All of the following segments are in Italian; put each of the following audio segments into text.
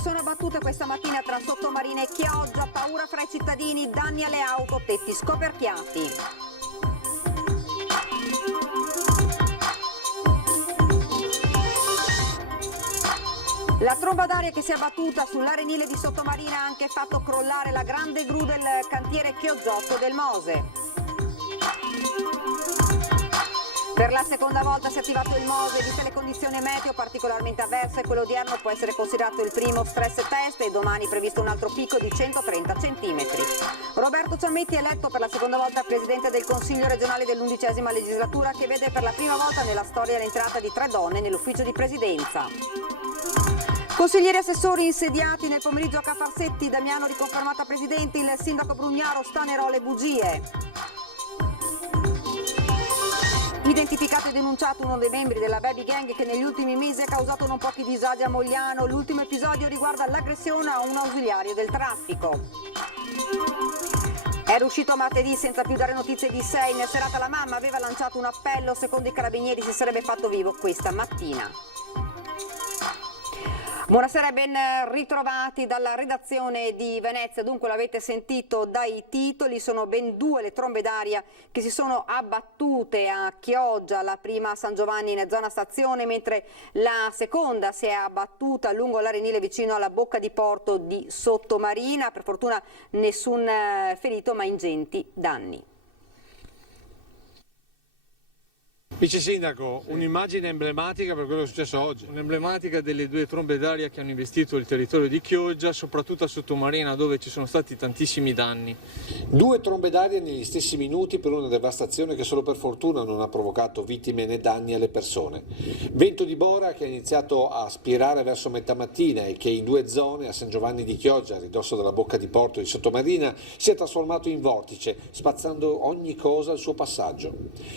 sono abbattute questa mattina tra Sottomarina e Chioggia, paura fra i cittadini, danni alle auto, tetti scoperchiati. La tromba d'aria che si è abbattuta sull'arenile di Sottomarina ha anche fatto crollare la grande gru del cantiere Chioggiotto del Mose. Per la seconda volta si è attivato il Mose, viste le condizioni meteo particolarmente avverse, quello odierno può essere considerato il primo stress test e domani è previsto un altro picco di 130 centimetri. Roberto Ciammetti è eletto per la seconda volta presidente del Consiglio regionale dell'11ª legislatura, che vede per la prima volta nella storia l'entrata di 3 donne nell'ufficio di presidenza. Consiglieri assessori insediati nel pomeriggio a Cafarsetti, Damiano riconfermata presidente, il sindaco Brugnaro stanerò le bugie. Identificato e denunciato uno dei membri della baby gang che negli ultimi mesi ha causato non pochi disagi a Mogliano. L'ultimo episodio riguarda l'aggressione a un ausiliario del traffico. Era uscito martedì senza più dare notizie di sé. In serata la mamma aveva lanciato un appello, secondo i carabinieri si sarebbe fatto vivo questa mattina. Buonasera e ben ritrovati dalla redazione di Venezia. Dunque l'avete sentito dai titoli, sono ben 2 le trombe d'aria che si sono abbattute a Chioggia, la prima a San Giovanni in zona stazione, mentre la seconda si è abbattuta lungo l'arenile vicino alla bocca di porto di Sottomarina. Per fortuna nessun ferito ma ingenti danni. Vice Sindaco, un'immagine emblematica per quello che è successo oggi. Un'emblematica delle 2 trombe d'aria che hanno investito il territorio di Chioggia, soprattutto a Sottomarina dove ci sono stati tantissimi danni. 2 trombe d'aria negli stessi minuti per una devastazione che solo per fortuna non ha provocato vittime né danni alle persone. Vento di Bora che ha iniziato a spirare verso metà mattina e che in 2 zone, a San Giovanni di Chioggia, a ridosso della bocca di porto di Sottomarina, si è trasformato in vortice, spazzando ogni cosa al suo passaggio.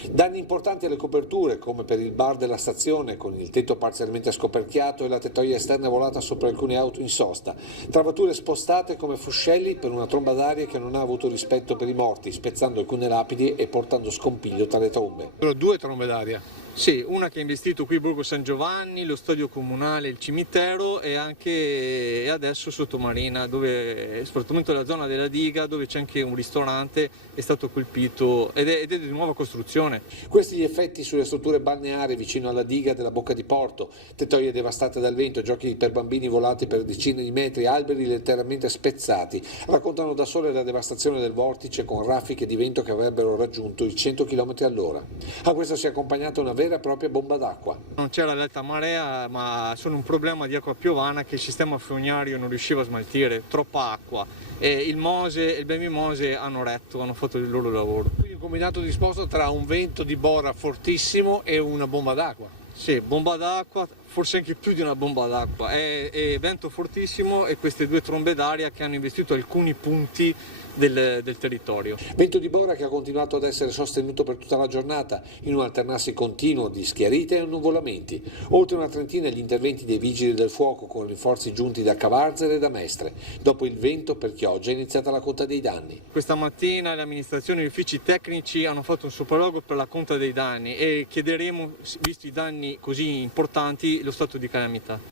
Danni importanti alle coperture, come per il bar della stazione con il tetto parzialmente scoperchiato e la tettoia esterna volata sopra alcune auto in sosta, travature spostate come fuscelli per una tromba d'aria che non ha avuto rispetto per i morti, spezzando alcune lapidi e portando scompiglio tra le trombe. Sono 2 trombe d'aria. Sì, una che ha investito qui Borgo San Giovanni, lo stadio comunale, il cimitero e anche adesso Sottomarina, dove soprattutto la zona della diga dove c'è anche un ristorante è stato colpito ed è di nuova costruzione. Questi gli effetti sulle strutture balneari vicino alla diga della bocca di porto, tettoie devastate dal vento, giochi per bambini volati per decine di metri, alberi letteralmente spezzati, raccontano da sole la devastazione del vortice con raffiche di vento che avrebbero raggiunto i 100 km all'ora. A questo si è accompagnata una vera e propria bomba d'acqua. Non c'era l'alta marea, ma sono un problema di acqua piovana che il sistema fognario non riusciva a smaltire, troppa acqua. E il Mose e il Baby Mose hanno retto, hanno fatto il loro lavoro. Un combinato disposto tra un vento di Bora fortissimo e una bomba d'acqua. Sì, bomba d'acqua, forse anche più di una bomba d'acqua. È vento fortissimo e queste 2 trombe d'aria che hanno investito alcuni punti del territorio. Vento di Bora che ha continuato ad essere sostenuto per tutta la giornata in un alternarsi continuo di schiarite e annuvolamenti. Oltre una trentina gli interventi dei vigili del fuoco con rinforzi giunti da Cavarzere e da Mestre. Dopo il vento per Chioggia è iniziata la conta dei danni. Questa mattina le amministrazioni e gli uffici tecnici hanno fatto un sopralluogo per la conta dei danni e chiederemo, visti i danni così importanti, lo stato di calamità.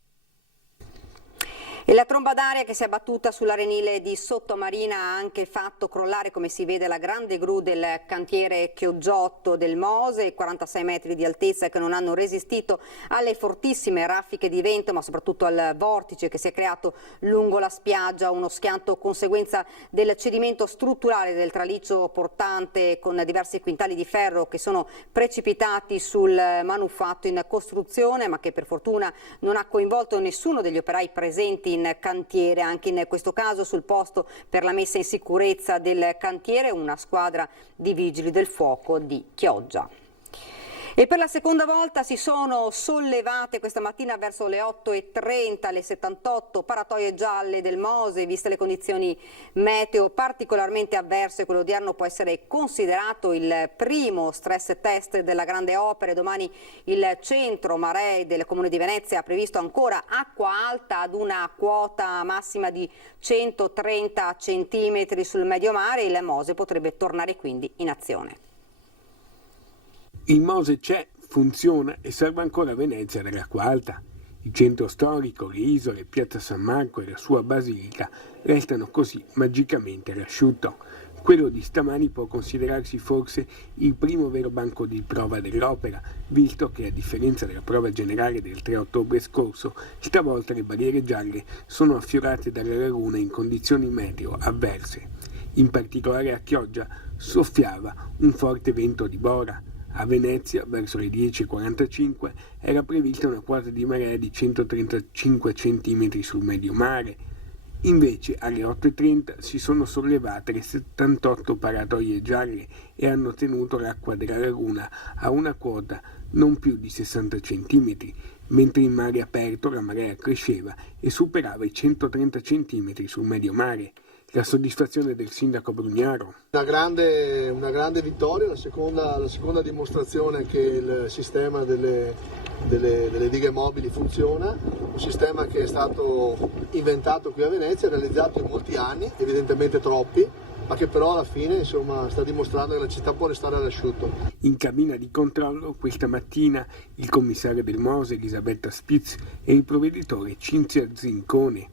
E la tromba d'aria che si è abbattuta sull'arenile di Sottomarina ha anche fatto crollare, come si vede, la grande gru del cantiere Chioggiotto del Mose, 46 metri di altezza, che non hanno resistito alle fortissime raffiche di vento, ma soprattutto al vortice che si è creato lungo la spiaggia, uno schianto conseguenza del cedimento strutturale del traliccio portante con diversi quintali di ferro che sono precipitati sul manufatto in costruzione, ma che per fortuna non ha coinvolto nessuno degli operai presenti in cantiere. Anche in questo caso sul posto per la messa in sicurezza del cantiere una squadra di vigili del fuoco di Chioggia. E per la seconda volta si sono sollevate questa mattina verso le 8:30 le 78 paratoie gialle del Mose, viste le condizioni meteo particolarmente avverse. Quello odierno può essere considerato il primo stress test della grande opera. Domani il centro maree del Comune di Venezia ha previsto ancora acqua alta ad una quota massima di 130 centimetri sul medio mare. Il Mose potrebbe tornare quindi in azione. Il Mose c'è, funziona e serve ancora a Venezia dell'acqua alta. Il centro storico, le isole, Piazza San Marco e la sua basilica restano così magicamente all'asciutto. Quello di stamani può considerarsi forse il primo vero banco di prova dell'opera, visto che a differenza della prova generale del 3 ottobre scorso, stavolta le barriere gialle sono affiorate dalla laguna in condizioni meteo avverse. In particolare a Chioggia soffiava un forte vento di bora. A Venezia, verso le 10:45, era prevista una quota di marea di 135 cm sul medio mare. Invece alle 8:30 si sono sollevate le 78 paratoie gialle e hanno tenuto l'acqua della laguna a una quota non più di 60 cm, mentre in mare aperto la marea cresceva e superava i 130 cm sul medio mare. La soddisfazione del sindaco Brugnaro. Una grande vittoria, la seconda dimostrazione che il sistema delle dighe mobili funziona, un sistema che è stato inventato qui a Venezia, realizzato in molti anni, evidentemente troppi, ma che però alla fine sta dimostrando che la città può restare all'asciutto. In cabina di controllo questa mattina il commissario del Mose Elisabetta Spitz e il provveditore Cinzia Zincone.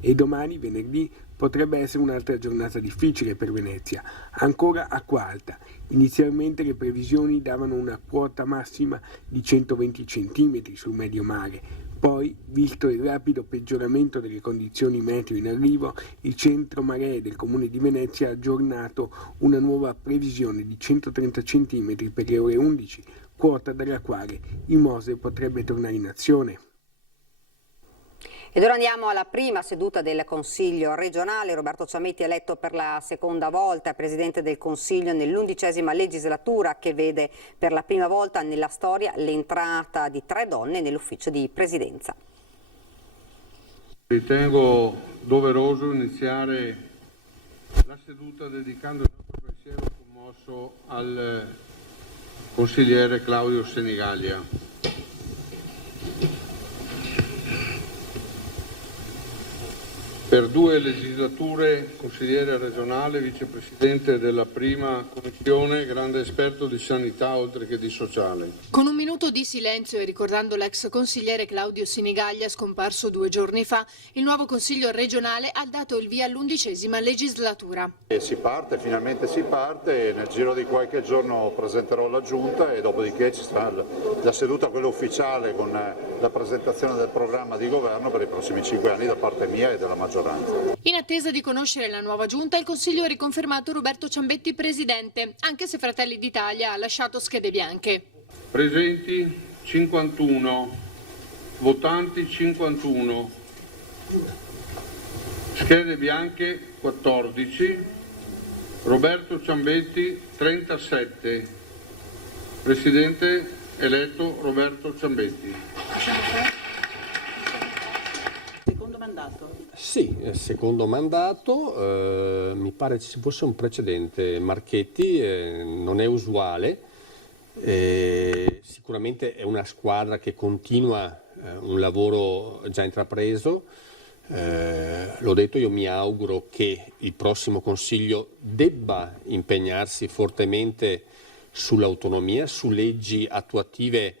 E domani, venerdì, potrebbe essere un'altra giornata difficile per Venezia, ancora acqua alta. Inizialmente le previsioni davano una quota massima di 120 cm sul medio mare. Poi, visto il rapido peggioramento delle condizioni meteo in arrivo, il centro maree del Comune di Venezia ha aggiornato una nuova previsione di 130 cm per le ore 11, quota dalla quale il Mose potrebbe tornare in azione. Ed ora andiamo alla prima seduta del Consiglio regionale. Roberto Ciammetti è eletto per la seconda volta Presidente del Consiglio nell'11ª legislatura, che vede per la prima volta nella storia l'entrata di 3 donne nell'ufficio di Presidenza. Ritengo doveroso iniziare la seduta dedicando il nostro pensiero commosso al consigliere Claudio Senigallia. Per 2 legislature consigliere regionale, vicepresidente della prima commissione, grande esperto di sanità oltre che di sociale. Con un minuto di silenzio e ricordando l'ex consigliere Claudio Senigallia, scomparso 2 giorni fa, il nuovo consiglio regionale ha dato il via all'11ª legislatura. Finalmente si parte, nel giro di qualche giorno presenterò la giunta e dopodiché ci sarà la seduta, quella ufficiale, con la presentazione del programma di governo per i prossimi 5 anni da parte mia e della maggioranza. In attesa di conoscere la nuova giunta, il Consiglio ha riconfermato Roberto Ciambetti presidente, anche se Fratelli d'Italia ha lasciato schede bianche. Presenti 51, votanti 51, schede bianche 14, Roberto Ciambetti 37, Presidente eletto Roberto Ciambetti. Sì, secondo mandato, mi pare ci fosse un precedente, Marchetti, non è usuale, sicuramente è una squadra che continua un lavoro già intrapreso, l'ho detto, io mi auguro che il prossimo Consiglio debba impegnarsi fortemente sull'autonomia, su leggi attuative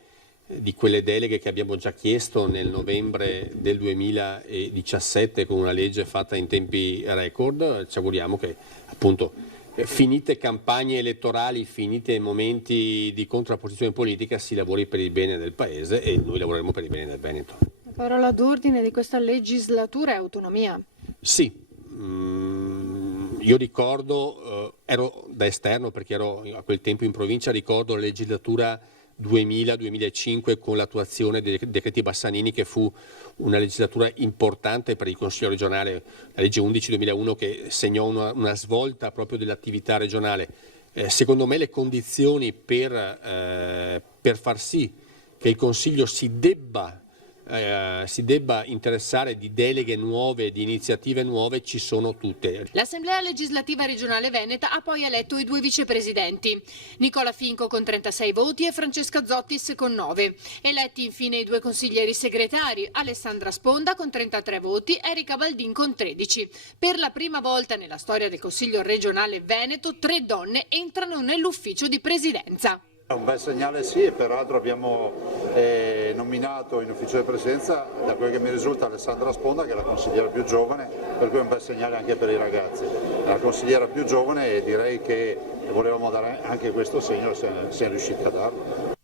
di quelle deleghe che abbiamo già chiesto nel novembre del 2017 con una legge fatta in tempi record. Ci auguriamo che appunto finite campagne elettorali, finite momenti di contrapposizione politica, si lavori per il bene del Paese e noi lavoreremo per il bene del Veneto. La parola d'ordine di questa legislatura è autonomia. Sì, io ricordo, ero da esterno perché ero a quel tempo in provincia, ricordo la legislatura 2000-2005 con l'attuazione dei decreti Bassanini, che fu una legislatura importante per il Consiglio regionale, la legge 11-2001 che segnò una svolta proprio dell'attività regionale. Secondo me le condizioni per far sì che il Consiglio si debba interessare di deleghe nuove, di iniziative nuove, ci sono tutte. L'Assemblea legislativa regionale veneta ha poi eletto i 2 vicepresidenti, Nicola Finco con 36 voti e Francesca Zottis con 9. Eletti infine i 2 consiglieri segretari, Alessandra Sponda con 33 voti, Erika Baldin con 13. Per la prima volta nella storia del Consiglio regionale veneto 3 donne entrano nell'ufficio di presidenza. È un bel segnale sì, e peraltro abbiamo nominato in ufficio di presidenza, da quel che mi risulta, Alessandra Sponda, che è la consigliera più giovane, per cui è un bel segnale anche per i ragazzi. È la consigliera più giovane e direi che volevamo dare anche questo segno, siamo riusciti a darlo.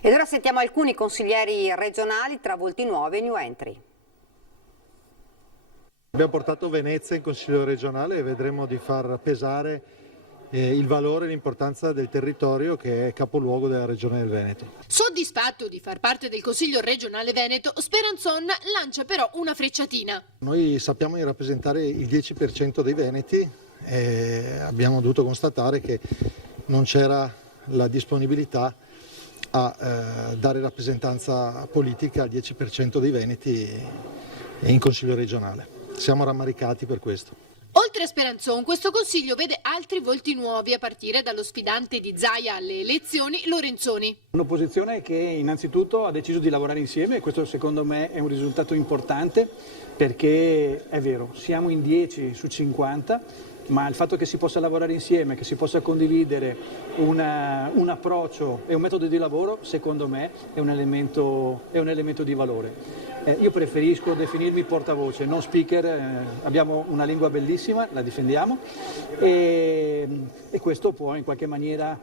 Ed ora sentiamo alcuni consiglieri regionali tra volti nuovi e new entry. Abbiamo portato Venezia in Consiglio regionale e vedremo di far pesare il valore e l'importanza del territorio che è capoluogo della regione del Veneto. Soddisfatto di far parte del Consiglio regionale Veneto, Speranzon lancia però una frecciatina. Noi sappiamo di rappresentare il 10% dei veneti e abbiamo dovuto constatare che non c'era la disponibilità a dare rappresentanza politica al 10% dei veneti in Consiglio regionale. Siamo rammaricati per questo. Oltre a Speranzon, questo consiglio vede altri volti nuovi a partire dallo sfidante di Zaia alle elezioni, Lorenzoni. Un'opposizione che innanzitutto ha deciso di lavorare insieme e questo secondo me è un risultato importante perché è vero, siamo in 10 su 50, ma il fatto che si possa lavorare insieme, che si possa condividere un approccio e un metodo di lavoro, secondo me è un elemento di valore. Io preferisco definirmi portavoce, non speaker, abbiamo una lingua bellissima, la difendiamo e questo può in qualche maniera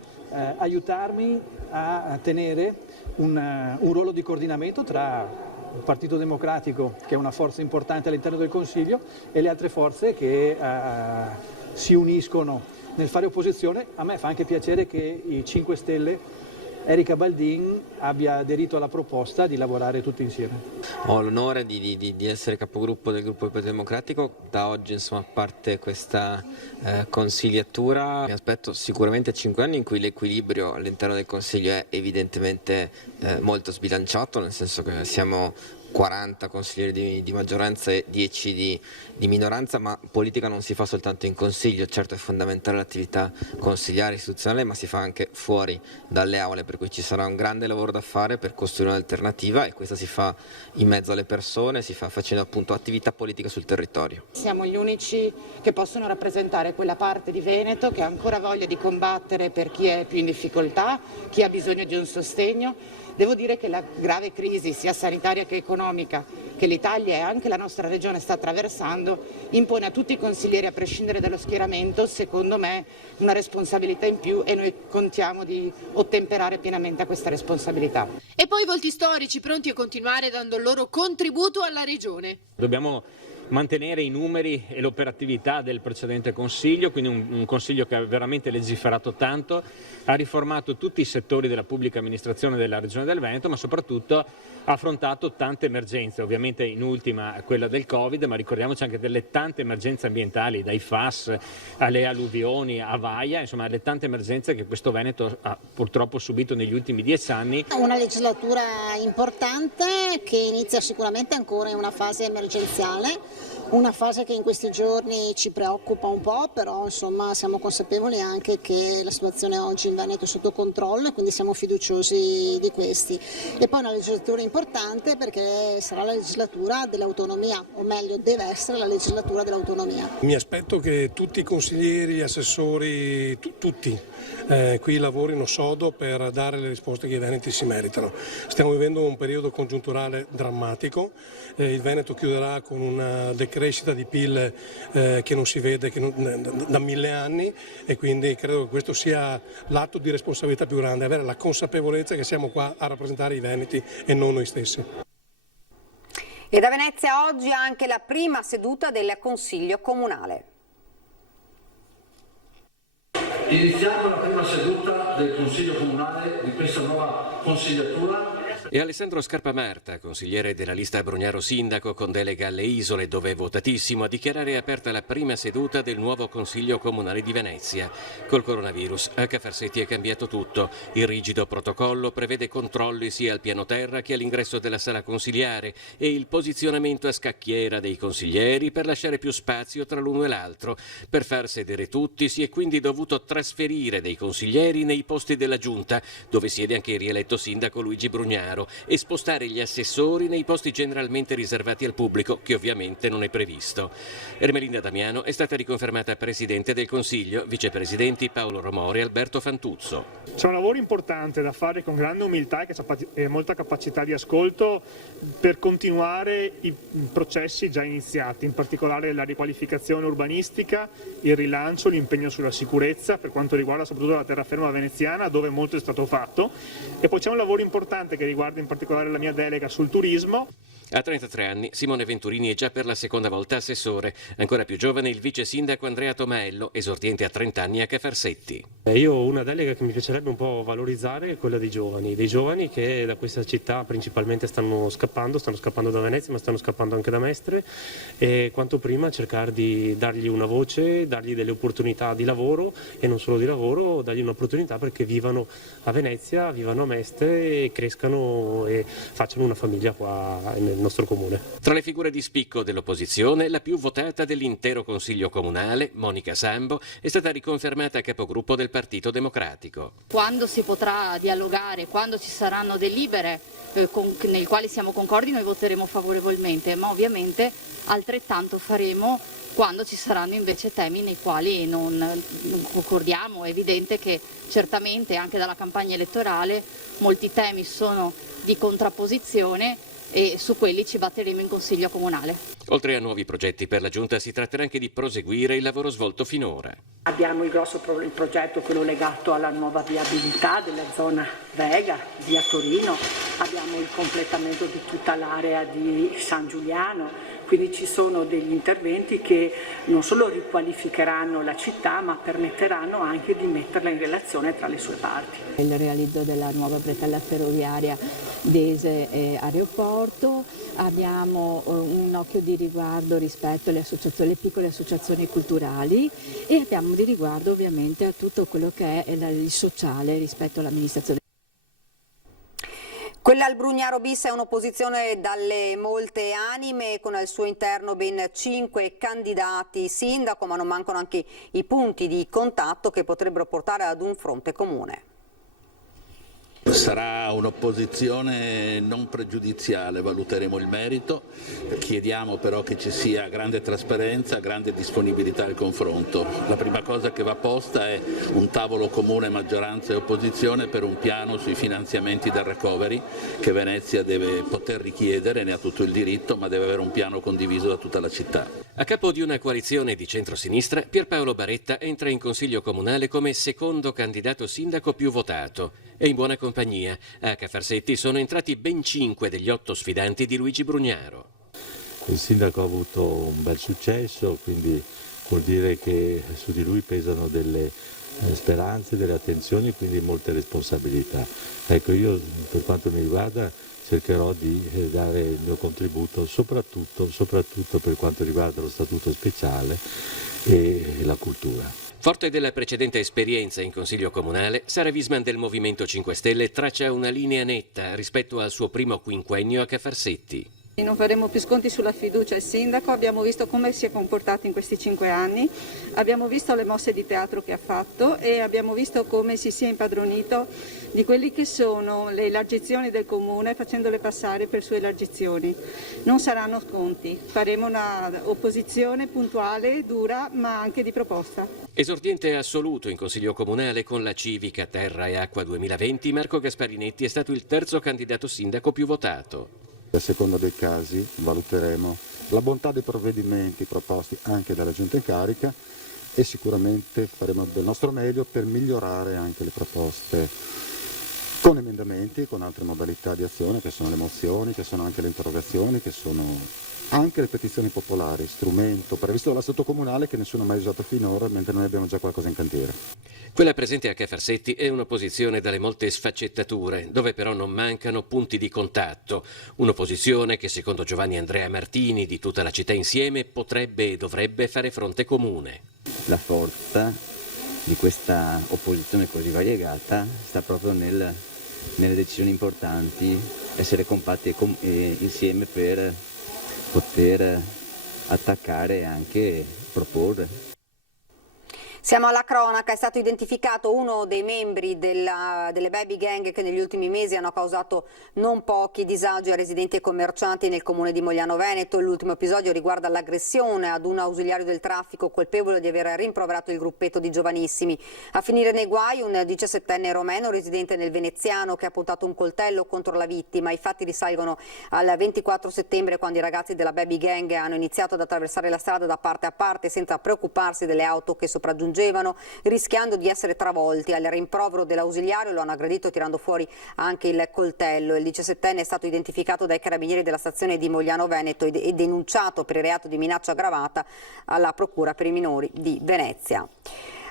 aiutarmi a tenere un ruolo di coordinamento tra il Partito Democratico, che è una forza importante all'interno del Consiglio, e le altre forze che si uniscono nel fare opposizione. A me fa anche piacere che i 5 Stelle, Erika Baldin, abbia aderito alla proposta di lavorare tutti insieme. Ho l'onore di essere capogruppo del gruppo del Partito Democratico. Da oggi insomma parte questa consigliatura. Mi aspetto sicuramente 5 anni in cui l'equilibrio all'interno del Consiglio è evidentemente molto sbilanciato, nel senso che siamo 40 consiglieri di maggioranza e 10 di minoranza, ma politica non si fa soltanto in Consiglio. Certo è fondamentale l'attività consigliare istituzionale, ma si fa anche fuori dalle aule, per cui ci sarà un grande lavoro da fare per costruire un'alternativa e questa si fa in mezzo alle persone, si fa facendo appunto attività politica sul territorio. Siamo gli unici che possono rappresentare quella parte di Veneto che ha ancora voglia di combattere per chi è più in difficoltà, chi ha bisogno di un sostegno. Devo dire che la grave crisi sia sanitaria che economica che l'Italia e anche la nostra regione sta attraversando impone a tutti i consiglieri, a prescindere dallo schieramento, secondo me una responsabilità in più e noi contiamo di ottemperare pienamente a questa responsabilità. E poi i volti storici pronti a continuare dando il loro contributo alla regione. Dobbiamo mantenere i numeri e l'operatività del precedente Consiglio, quindi un Consiglio che ha veramente legiferato tanto, ha riformato tutti i settori della pubblica amministrazione della Regione del Veneto, ma soprattutto ha affrontato tante emergenze, ovviamente in ultima quella del Covid, ma ricordiamoci anche delle tante emergenze ambientali, dai FAS alle alluvioni a Vaia, insomma le tante emergenze che questo Veneto ha purtroppo subito negli ultimi 10 anni. Una legislatura importante che inizia sicuramente ancora in una fase emergenziale, una fase che in questi giorni ci preoccupa un po', però insomma siamo consapevoli anche che la situazione oggi in Veneto è sotto controllo e quindi siamo fiduciosi di questi. E poi una legislatura importante perché sarà la legislatura dell'autonomia, o meglio deve essere la legislatura dell'autonomia. Mi aspetto che tutti i consiglieri, gli assessori, tutti qui lavorino sodo per dare le risposte che i veneti si meritano. Stiamo vivendo un periodo congiunturale drammatico, il Veneto chiuderà con una decrescita di PIL che non si vede da 1000 anni e quindi credo che questo sia l'atto di responsabilità più grande, avere la consapevolezza che siamo qua a rappresentare i veneti e non noi stessi. E da Venezia oggi anche la prima seduta del Consiglio Comunale. Iniziamo la prima seduta del Consiglio Comunale di questa nuova consigliatura. E Alessandro Scarpamarta, consigliere della lista Brugnaro Sindaco con delega alle isole, dove è votatissimo, a dichiarare aperta la prima seduta del nuovo Consiglio Comunale di Venezia. Col coronavirus a Cafarsetti è cambiato tutto. Il rigido protocollo prevede controlli sia al piano terra che all'ingresso della sala consigliare e il posizionamento a scacchiera dei consiglieri per lasciare più spazio tra l'uno e l'altro. Per far sedere tutti si è quindi dovuto trasferire dei consiglieri nei posti della Giunta, dove siede anche il rieletto sindaco Luigi Brugnaro. chiaro e spostare gli assessori nei posti generalmente riservati al pubblico, che ovviamente non è previsto. Ermelinda Damiano è stata riconfermata Presidente del Consiglio, vicepresidenti Paolo Romori e Alberto Fantuzzo. C'è un lavoro importante da fare con grande umiltà e molta capacità di ascolto per continuare i processi già iniziati, in particolare la riqualificazione urbanistica, il rilancio, l'impegno sulla sicurezza per quanto riguarda soprattutto la terraferma veneziana, dove molto è stato fatto, e poi c'è un lavoro importante che riguarda in particolare la mia delega sul turismo. A 33 anni Simone Venturini è già per la seconda volta assessore. Ancora più giovane il vice sindaco Andrea Tomaello, esordiente a 30 anni a Cafarsetti. Io ho una delega che mi piacerebbe un po' valorizzare, è quella dei giovani che da questa città principalmente stanno scappando da Venezia, ma stanno scappando anche da Mestre, e quanto prima cercare di dargli una voce, dargli delle opportunità di lavoro, e non solo di lavoro, dargli un'opportunità perché vivano a Venezia, vivano a Mestre e crescano e facciano una famiglia qua nel nostro comune. Tra le figure di spicco dell'opposizione, la più votata dell'intero Consiglio Comunale, Monica Sambo, è stata riconfermata capogruppo del Partito Democratico. Quando si potrà dialogare, quando ci saranno delibere nel quali siamo concordi, noi voteremo favorevolmente, ma ovviamente altrettanto faremo quando ci saranno invece temi nei quali non concordiamo. È evidente che certamente anche dalla campagna elettorale molti temi sono di contrapposizione e su quelli ci batteremo in Consiglio Comunale. Oltre a nuovi progetti per la Giunta, si tratterà anche di proseguire il lavoro svolto finora. Abbiamo il progetto, quello legato alla nuova viabilità della zona Vega, via Torino, abbiamo il completamento di tutta l'area di San Giuliano, quindi ci sono degli interventi che non solo riqualificheranno la città, ma permetteranno anche di metterla in relazione tra le sue parti. Il realizzo della nuova bretella ferroviaria Dese e Aeroporto, abbiamo un occhio di riguardo rispetto alle piccole associazioni culturali, e abbiamo di riguardo ovviamente a tutto quello che è il sociale rispetto all'amministrazione. Quella al Brugnaro bis è un'opposizione dalle molte anime, con al suo interno ben 5 candidati sindaco, ma non mancano anche i punti di contatto che potrebbero portare ad un fronte comune. Sarà un'opposizione non pregiudiziale, valuteremo il merito, chiediamo però che ci sia grande trasparenza, grande disponibilità al confronto. La prima cosa che va posta è un tavolo comune maggioranza e opposizione per un piano sui finanziamenti del recovery che Venezia deve poter richiedere, ne ha tutto il diritto, ma deve avere un piano condiviso da tutta la città. A capo di una coalizione di centrosinistra, Pierpaolo Baretta entra in Consiglio Comunale come secondo candidato sindaco più votato e in buona compagnia. A Cafarsetti sono entrati ben 5 degli 8 sfidanti di Luigi Brugnaro. Il sindaco ha avuto un bel successo, quindi vuol dire che su di lui pesano delle speranze, delle attenzioni e quindi molte responsabilità. Ecco, io per quanto mi riguarda cercherò di dare il mio contributo soprattutto per quanto riguarda lo statuto speciale e la cultura. Forte della precedente esperienza in Consiglio Comunale, Sara Visman del Movimento 5 Stelle traccia una linea netta rispetto al suo primo quinquennio a Cafarsetti. Non faremo più sconti sulla fiducia al sindaco, abbiamo visto come si è comportato in questi 5 anni, abbiamo visto le mosse di teatro che ha fatto e abbiamo visto come si sia impadronito di quelli che sono le elargizioni del comune, facendole passare per sue elargizioni. Non saranno sconti, faremo una opposizione puntuale, dura, ma anche di proposta. Esordiente assoluto in Consiglio Comunale con la civica Terra e Acqua 2020, Marco Gasparinetti è stato il terzo candidato sindaco più votato. A seconda dei casi valuteremo la bontà dei provvedimenti proposti anche dalla Giunta in carica e sicuramente faremo del nostro meglio per migliorare anche le proposte con emendamenti, con altre modalità di azione che sono le mozioni, che sono anche le interrogazioni, che sono anche le petizioni popolari, strumento previsto dalla sottocomunale che nessuno ha mai usato finora, mentre noi abbiamo già qualcosa in cantiere. Quella presente a Cafarsetti è un'opposizione dalle molte sfaccettature, dove però non mancano punti di contatto. Un'opposizione che, secondo Giovanni Andrea Martini, di tutta la città insieme, potrebbe e dovrebbe fare fronte comune. La forza di questa opposizione così variegata sta proprio nelle decisioni importanti, essere compatti insieme per poter attaccare e anche proporre. Siamo alla cronaca, è stato identificato uno dei membri delle baby gang che negli ultimi mesi hanno causato non pochi disagi a residenti e commercianti nel comune di Mogliano Veneto. L'ultimo episodio riguarda l'aggressione ad un ausiliario del traffico colpevole di aver rimproverato il gruppetto di giovanissimi. A finire nei guai un 17enne romeno residente nel Veneziano che ha puntato un coltello contro la vittima. I fatti risalgono al 24 settembre quando i ragazzi della baby gang hanno iniziato ad attraversare la strada da parte a parte senza preoccuparsi delle auto che sopraggiungevano, rischiando di essere travolti. Al rimprovero dell'ausiliario lo hanno aggredito tirando fuori anche il coltello. Il 17enne è stato identificato dai carabinieri della stazione di Mogliano Veneto e denunciato per il reato di minaccia aggravata alla Procura per i minori di Venezia.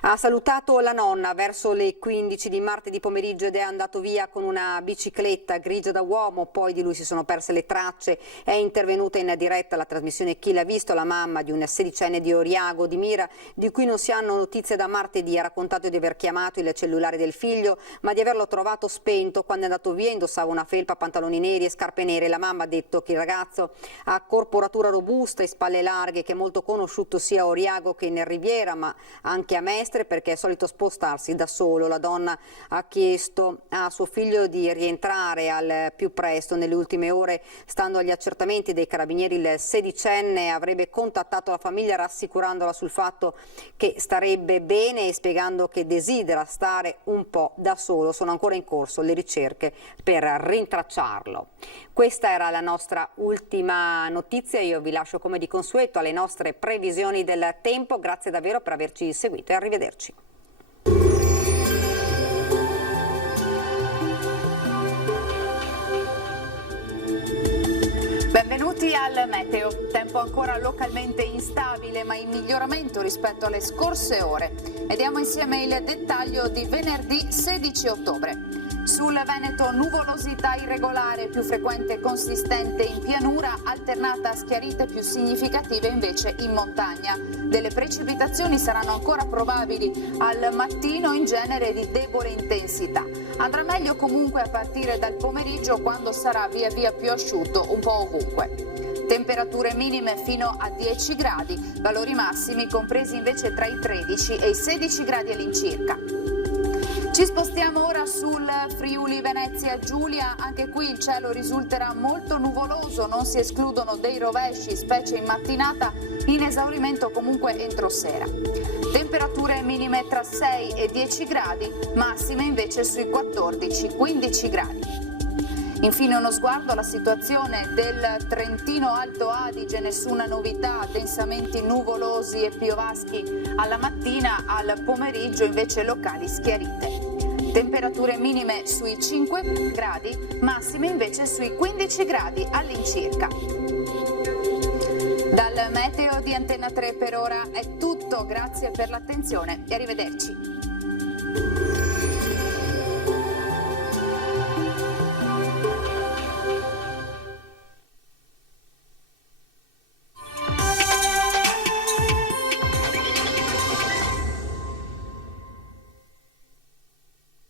Ha salutato la nonna verso le 15 di martedì pomeriggio ed è andato via con una bicicletta grigia da uomo, poi di lui si sono perse le tracce. È intervenuta in diretta alla trasmissione Chi l'ha visto, la mamma di un 16enne di Oriago di Mira, di cui non si hanno notizie da martedì. Ha raccontato di aver chiamato il cellulare del figlio, ma di averlo trovato spento. Quando è andato via indossava una felpa, pantaloni neri e scarpe nere. La mamma ha detto che il ragazzo ha corporatura robusta e spalle larghe, che è molto conosciuto sia a Oriago che in Riviera, ma anche a Mestre, perché è solito spostarsi da solo. La donna ha chiesto a suo figlio di rientrare al più presto. Nelle ultime ore, stando agli accertamenti dei carabinieri, il 16enne avrebbe contattato la famiglia rassicurandola sul fatto che starebbe bene e spiegando che desidera stare un po' da solo. Sono ancora in corso le ricerche per rintracciarlo. Questa era la nostra ultima notizia. Io vi lascio come di consueto alle nostre previsioni del tempo. Grazie davvero per averci seguito e arrivederci. Benvenuti al meteo. Tempo ancora localmente instabile ma in miglioramento rispetto alle scorse ore. Vediamo insieme il dettaglio di venerdì 16 ottobre. Sul Veneto nuvolosità irregolare, più frequente e consistente in pianura, alternata a schiarite più significative invece in montagna. Delle precipitazioni saranno ancora probabili al mattino, in genere di debole intensità. Andrà meglio comunque a partire dal pomeriggio, quando sarà via via più asciutto un po' ovunque. Temperature minime fino a 10 gradi, valori massimi compresi invece tra i 13 e i 16 gradi all'incirca. Ci spostiamo ora sul Friuli Venezia Giulia, anche qui il cielo risulterà molto nuvoloso, non si escludono dei rovesci, specie in mattinata, in esaurimento comunque entro sera. Temperature minime tra 6 e 10 gradi, massime invece sui 14-15 gradi. Infine uno sguardo alla situazione del Trentino Alto Adige, nessuna novità, densamenti nuvolosi e piovaschi alla mattina, al pomeriggio invece locali schiarite. Temperature minime sui 5 gradi, massime invece sui 15 gradi all'incirca. Dal meteo di Antenna 3 per ora è tutto, grazie per l'attenzione e arrivederci.